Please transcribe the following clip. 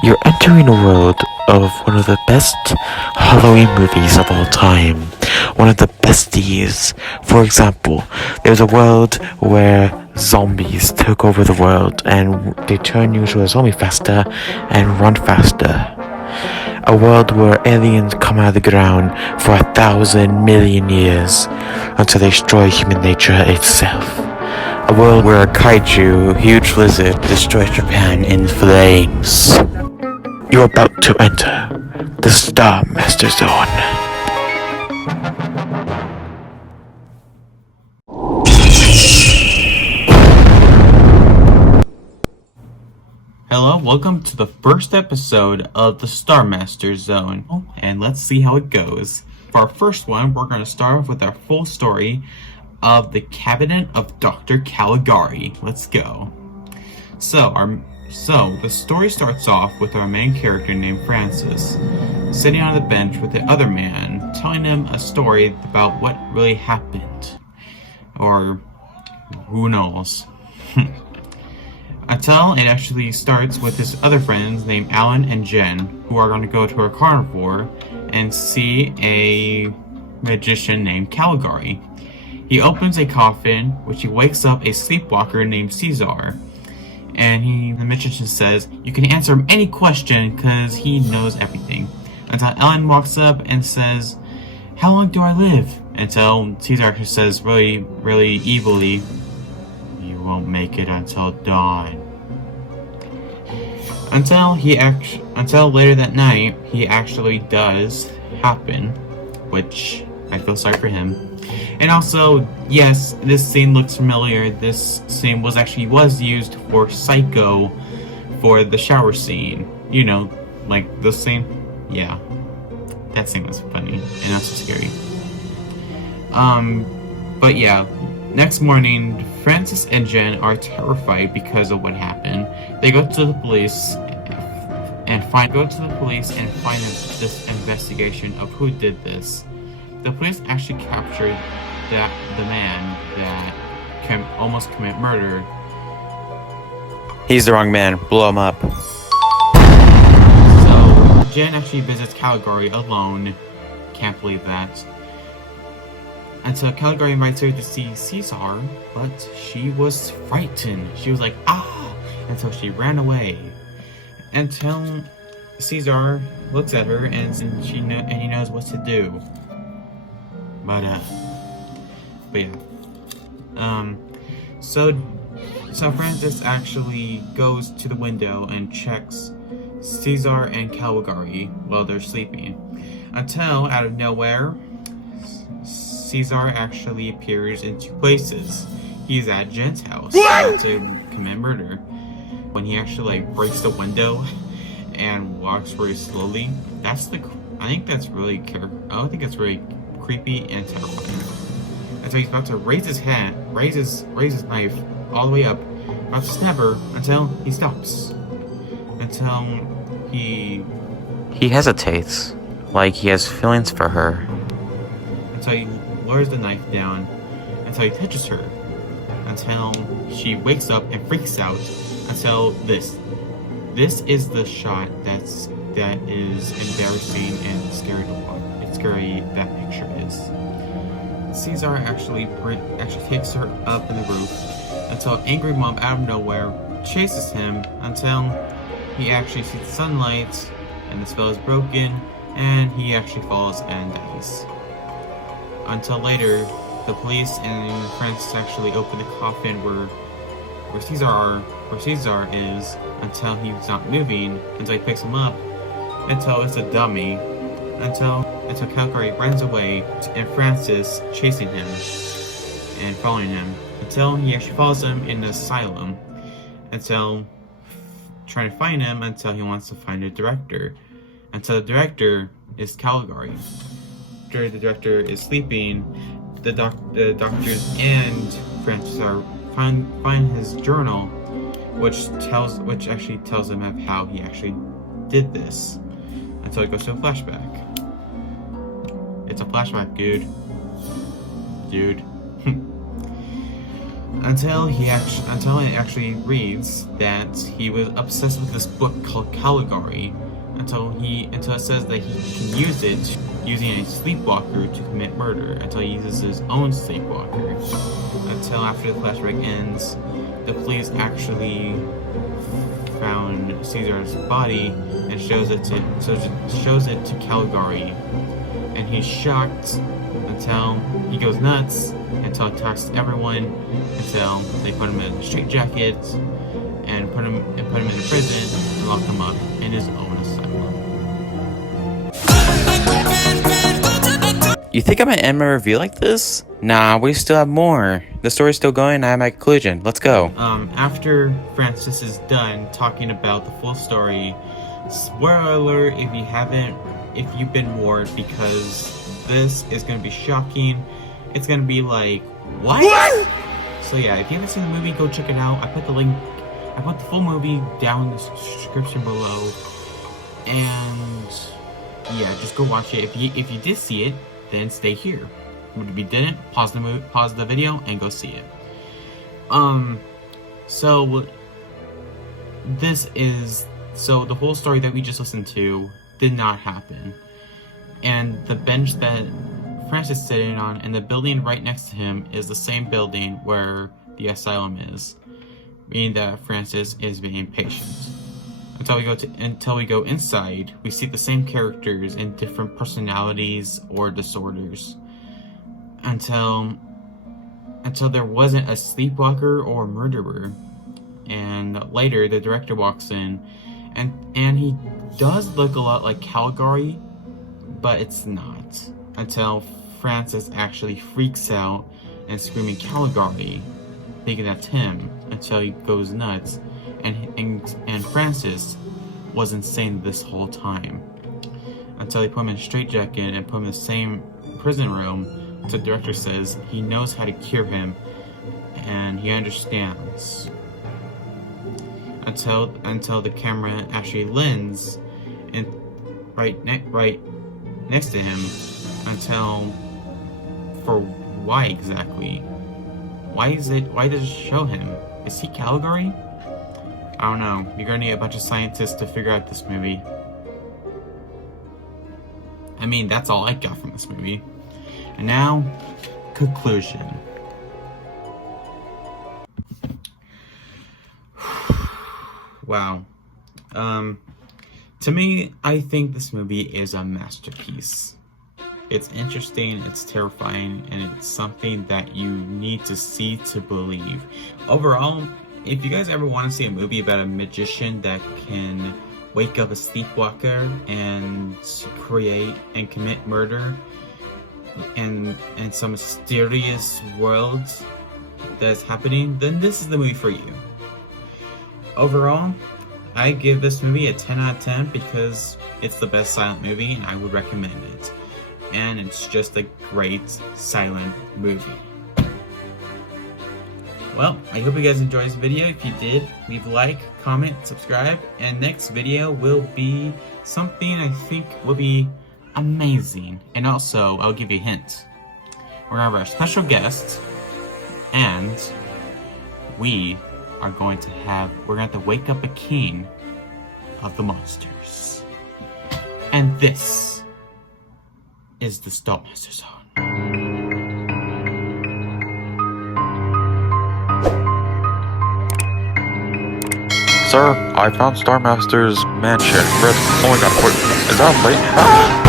You're entering a world of one of the best Halloween movies of all time. One of the besties. For example, there's a world where zombies took over the world and they turn you into a zombie faster and run faster. A world where aliens come out of the ground for 1,000 million years until they destroy human nature itself. A world where a kaiju, huge lizard, destroys Japan in flames. You're about to enter the Star Master Zone. Hello, welcome to the first episode of the Star Master Zone, and let's see how it goes. For our first one, we're going to start off with our full story of the Cabinet of Dr. Calgary. Let's go. So the story starts off with our main character named Francis, sitting on the bench with the other man, telling him a story about what really happened. Or, who knows. Until it actually starts with his other friends named Alan and Jen, who are going to go to a carnivore and see a magician named Calgary. He opens a coffin, which he wakes up a sleepwalker named Caesar. And the magician says, you can answer him any question because he knows everything. Until Ellen walks up and says, how long do I live? Until Caesar says really, really evilly, you won't make it until dawn. Until later that night, he actually does happen, which I feel sorry for him. And also, yes, this scene looks familiar. This scene was used for Psycho for the shower scene. You know, like the scene. Yeah, that scene was funny and also scary. But yeah, next morning, Francis and Jen are terrified because of what happened. They go to the police and find this investigation of who did this. The police actually captured the man that can almost commit murder. He's the wrong man. Blow him up. So Jen actually visits Calgary alone. Can't believe that. Until Calgary invites her to see Caesar, but she was frightened. She was like, ah! Until she ran away. Until Caesar looks at her and he knows what to do. But yeah. So Francis actually goes to the window and checks Caesar and Calgary while they're sleeping. Until, out of nowhere, Caesar actually appears in two places. He's at Jen's house to commit murder. When he actually breaks the window and walks very slowly, I think that's really creepy and terrifying. And so he's about to raise his knife all the way up, about to stab her until he stops. Until he hesitates, like he has feelings for her. Until he lowers the knife down, until he touches her, until she wakes up and freaks out. Until this is the shot that is embarrassing and scary to watch. It's scary, that picture is. Caesar actually takes her up in the roof until an angry mom out of nowhere chases him until he actually sees the sunlight and the spell is broken and he actually falls and dies. Until later, the police and Francis actually open the coffin where Caesar is until he's not moving, until he picks him up, until it's a dummy, until Calgary runs away and Francis chasing him and following him until he actually follows him in the asylum, until trying to find him until he wants to find a director, until the director is Calgary. After the director is sleeping, the doctors and Francis find his journal, which actually tells him of how he actually did this, until it goes to a flashback. It's a flashback, dude. until it actually reads that he was obsessed with this book called Calgary, until it says that he can use it using a sleepwalker to commit murder, until he uses his own sleepwalker, until after the flashback ends, the police actually found Caesar's body and shows it to Calgary, and he's shocked until he goes nuts, until he talks to everyone, until they put him in a straitjacket and put him in a prison and lock him up in his own asylum. You think I might end my review like this? Nah, we still have more. The story's still going, I have my conclusion. Let's go. After Francis is done talking about the full story, spoiler alert if you've been warned, because this is going to be shocking. It's going to be like, what? So yeah, if you haven't seen the movie, go check it out. I put the full movie down in the description below. And yeah, just go watch it. If you did see it, then stay here. If you didn't, pause the video and go see it. So the whole story that we just listened to did not happen. And the bench that Francis is sitting on and the building right next to him is the same building where the asylum is, meaning that Francis is being patient. Until we go inside, we see the same characters in different personalities or disorders. Until there wasn't a sleepwalker or a murderer. And later, the director walks in, and he does look a lot like Calgary, but it's not. Until Francis actually freaks out and screaming Calgary, thinking that's him, until he goes nuts. And Francis was insane this whole time. Until they put him in a straitjacket and put him in the same prison room. So the director says he knows how to cure him and he understands. Until the camera actually lens and right next to him, until for why exactly? Why does it show him? Is he Calgary? I don't know. You're gonna need a bunch of scientists to figure out this movie. I mean, that's all I got from this movie. And now, conclusion. Wow. To me, I think this movie is a masterpiece. It's interesting, it's terrifying, and it's something that you need to see to believe. Overall, if you guys ever want to see a movie about a magician that can wake up a sleepwalker and create and commit murder in some mysterious world that's happening, then this is the movie for you. Overall, I give this movie a 10 out of 10 because it's the best silent movie and I would recommend it. And it's just a great silent movie. Well, I hope you guys enjoyed this video. If you did, leave a like, comment, subscribe, and next video will be something I think will be amazing. And also, I'll give you a hint. We're gonna have our special guest, and we're going to have to wake up a king of the monsters. And this is the Stop Master Zone. Sir, I found Star Master's mansion. Red, oh my god, is that a plate? Ah!